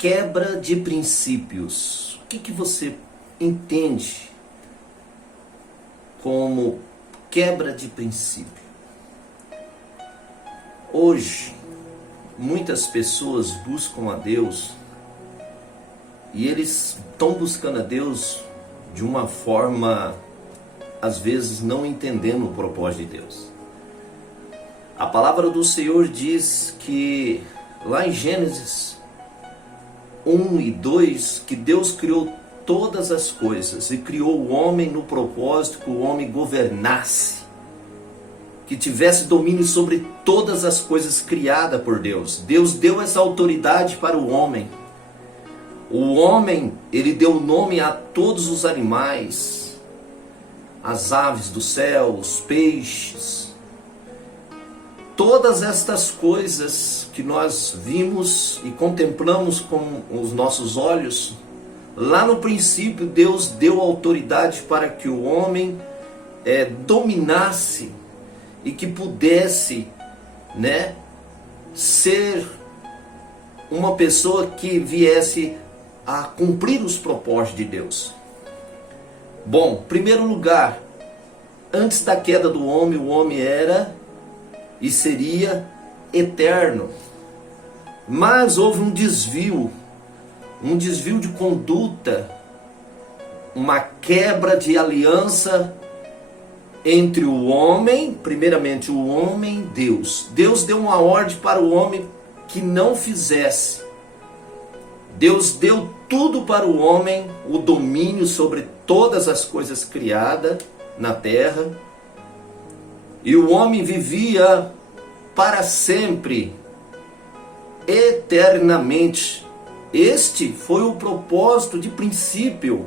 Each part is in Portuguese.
quebra de princípios. O que você entende como quebra de princípio? Hoje, muitas pessoas buscam a Deus e eles estão buscando a Deus de uma forma, às vezes, não entendendo o propósito de Deus. A palavra do Senhor diz que, lá em Gênesis 1 e 2, que Deus criou todas as coisas e criou o homem no propósito que o homem governasse, que tivesse domínio sobre todas as coisas criadas por Deus. Deus deu essa autoridade para o homem. O homem, ele deu nome a todos os animais, as aves do céu, os peixes, todas estas coisas que nós vimos e contemplamos com os nossos olhos. Lá no princípio, Deus deu autoridade para que o homem dominasse e que pudesse, ser uma pessoa que viesse a cumprir os propósitos de Deus. Bom, em primeiro lugar, antes da queda do homem, o homem era e seria eterno. Mas houve um desvio de conduta, uma quebra de aliança entre o homem, primeiramente o homem e Deus. Deus deu uma ordem para o homem que não fizesse. Deus deu tudo para o homem, o domínio sobre todas as coisas criadas na terra. E o homem vivia para sempre, eternamente. Este foi o propósito de princípio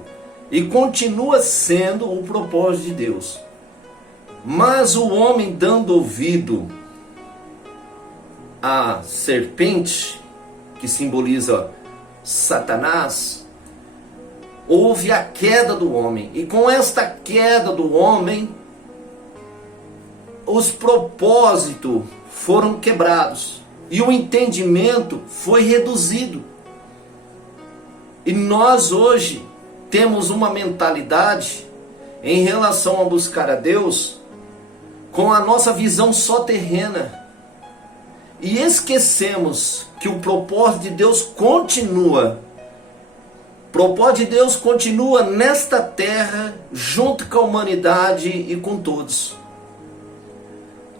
e continua sendo o propósito de Deus. Mas o homem, dando ouvido à serpente, que simboliza Satanás, houve a queda do homem. E com esta queda do homem, os propósitos foram quebrados e o entendimento foi reduzido. E nós hoje temos uma mentalidade em relação a buscar a Deus com a nossa visão só terrena. E esquecemos que o propósito de Deus continua. O propósito de Deus continua nesta terra, junto com a humanidade e com todos.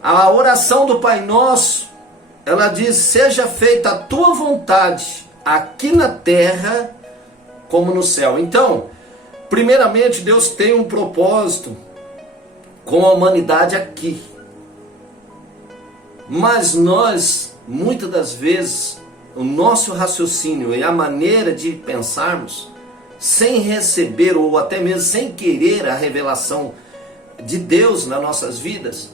A oração do Pai Nosso, ela diz: seja feita a tua vontade, aqui na terra como no céu. Então, primeiramente, Deus tem um propósito com a humanidade aqui. Mas nós, muitas das vezes, o nosso raciocínio e a maneira de pensarmos, sem receber ou até mesmo sem querer a revelação de Deus nas nossas vidas,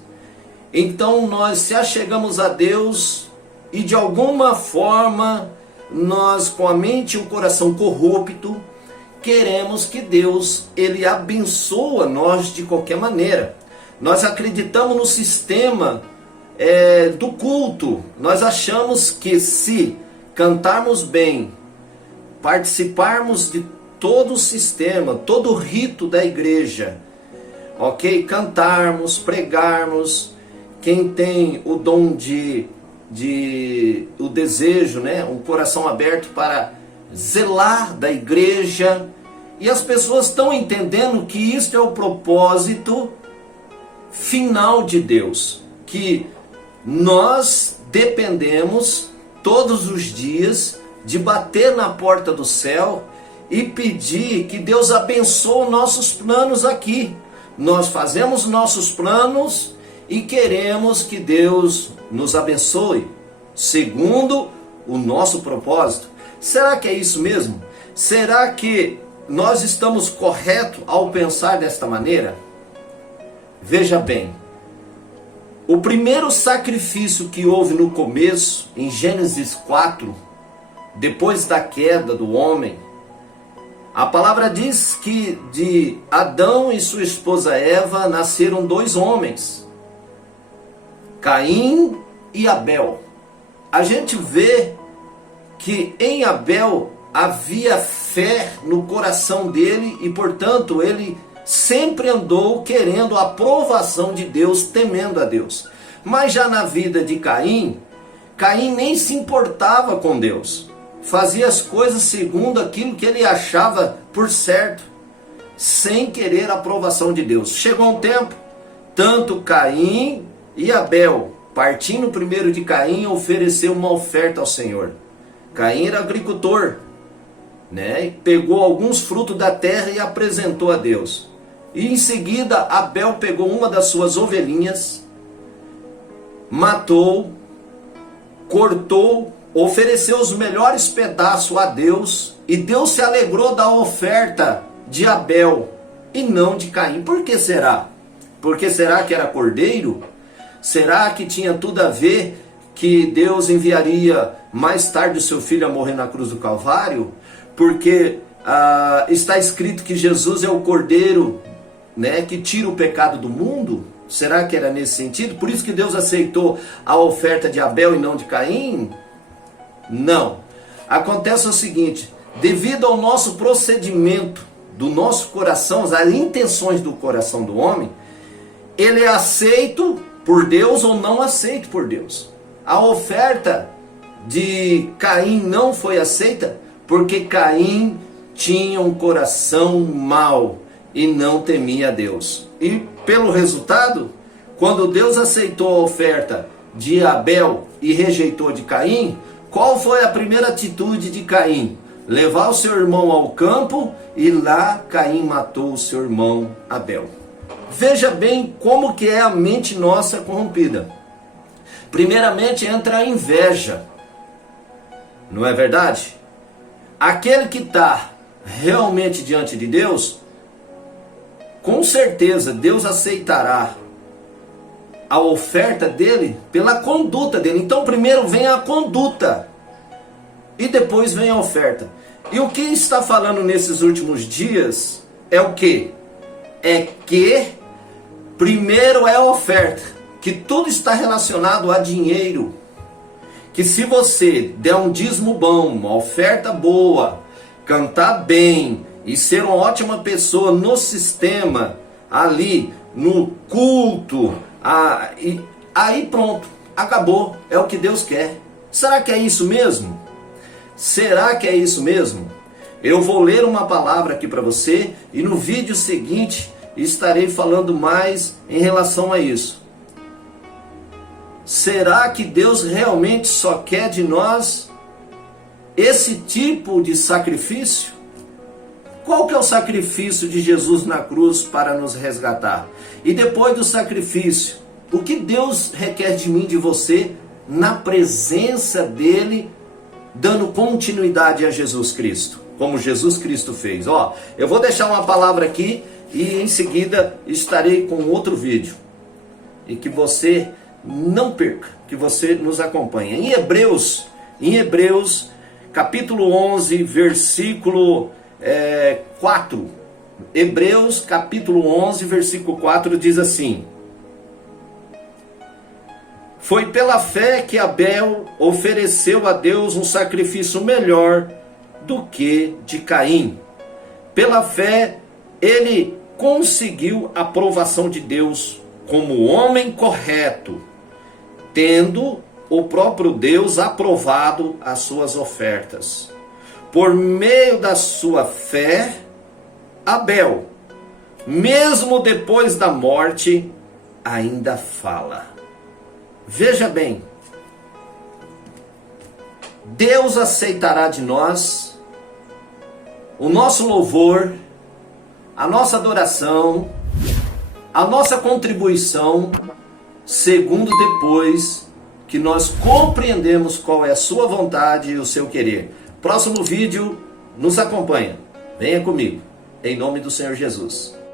então nós se achegamos a Deus e de alguma forma nós, com a mente e o coração corrupto, queremos que Deus, Ele abençoa nós de qualquer maneira. Nós acreditamos no sistema do culto. Nós achamos que se cantarmos bem, participarmos de todo o sistema, todo o rito da igreja, ok? Cantarmos, pregarmos, quem tem o dom o desejo, um coração aberto para zelar da igreja, e as pessoas estão entendendo que isso é o propósito final de Deus, que nós dependemos todos os dias de bater na porta do céu e pedir que Deus abençoe nossos planos aqui. Nós fazemos nossos planos e queremos que Deus nos abençoe segundo o nosso propósito. Será que é isso mesmo? Será que nós estamos corretos ao pensar desta maneira? Veja bem, o primeiro sacrifício que houve no começo, em Gênesis 4, depois da queda do homem, a palavra diz que de Adão e sua esposa Eva nasceram 2 homens, Caim e Abel. A gente vê que em Abel havia fé no coração dele e, portanto, ele sempre andou querendo a aprovação de Deus, temendo a Deus. Mas já na vida de Caim, Caim nem se importava com Deus. Fazia as coisas segundo aquilo que ele achava por certo, sem querer a aprovação de Deus. Chegou um tempo, tanto Caim e Abel, partindo primeiro de Caim, ofereceu uma oferta ao Senhor. Caim era agricultor, né? Pegou alguns frutos da terra e apresentou a Deus. E em seguida Abel pegou uma das suas ovelhinhas, matou, cortou, ofereceu os melhores pedaços a Deus, e Deus se alegrou da oferta de Abel e não de Caim. Por que será? Porque será que era cordeiro? Será que tinha tudo a ver que Deus enviaria mais tarde o seu filho a morrer na cruz do Calvário? Porque está escrito que Jesus é o cordeiro, né, que tira o pecado do mundo? Será que era nesse sentido? Por isso que Deus aceitou a oferta de Abel e não de Caim? Não. Acontece o seguinte: devido ao nosso procedimento, do nosso coração, as intenções do coração do homem, ele é aceito por Deus ou não aceito por Deus. A oferta de Caim não foi aceita porque Caim tinha um coração mau e não temia a Deus. E pelo resultado, quando Deus aceitou a oferta de Abel e rejeitou de Caim, qual foi a primeira atitude de Caim? Levar o seu irmão ao campo, e lá Caim matou o seu irmão Abel. Veja bem como que é a mente nossa corrompida. Primeiramente entra a inveja, não é verdade? Aquele que está realmente diante de Deus, com certeza Deus aceitará a oferta dele pela conduta dele. Então primeiro vem a conduta e depois vem a oferta. E o que está falando nesses últimos dias é o quê? É que primeiro é a oferta, que tudo está relacionado a dinheiro. Que se você der um dízimo bom, uma oferta boa, cantar bem e ser uma ótima pessoa no sistema, ali no culto, aí pronto, acabou, é o que Deus quer. Será que é isso mesmo? Será que é isso mesmo? Eu vou ler uma palavra aqui para você e no vídeo seguinte estarei falando mais em relação a isso. Será que Deus realmente só quer de nós esse tipo de sacrifício? Qual que é o sacrifício de Jesus na cruz para nos resgatar? E depois do sacrifício, o que Deus requer de mim, de você, na presença dele, dando continuidade a Jesus Cristo, como Jesus Cristo fez? Eu vou deixar uma palavra aqui e em seguida estarei com outro vídeo. E que você não perca, que você nos acompanhe. Em Hebreus capítulo 11, versículo 4. Hebreus capítulo 11, versículo 4 diz assim: foi pela fé que Abel ofereceu a Deus um sacrifício melhor do que de Caim. Pela fé, ele conseguiu a aprovação de Deus como homem correto, tendo o próprio Deus aprovado as suas ofertas. Por meio da sua fé, Abel, mesmo depois da morte, ainda fala. Veja bem, Deus aceitará de nós o nosso louvor, a nossa adoração, a nossa contribuição, segundo depois que nós compreendemos qual é a sua vontade e o seu querer. Próximo vídeo, nos acompanha. Venha comigo, em nome do Senhor Jesus.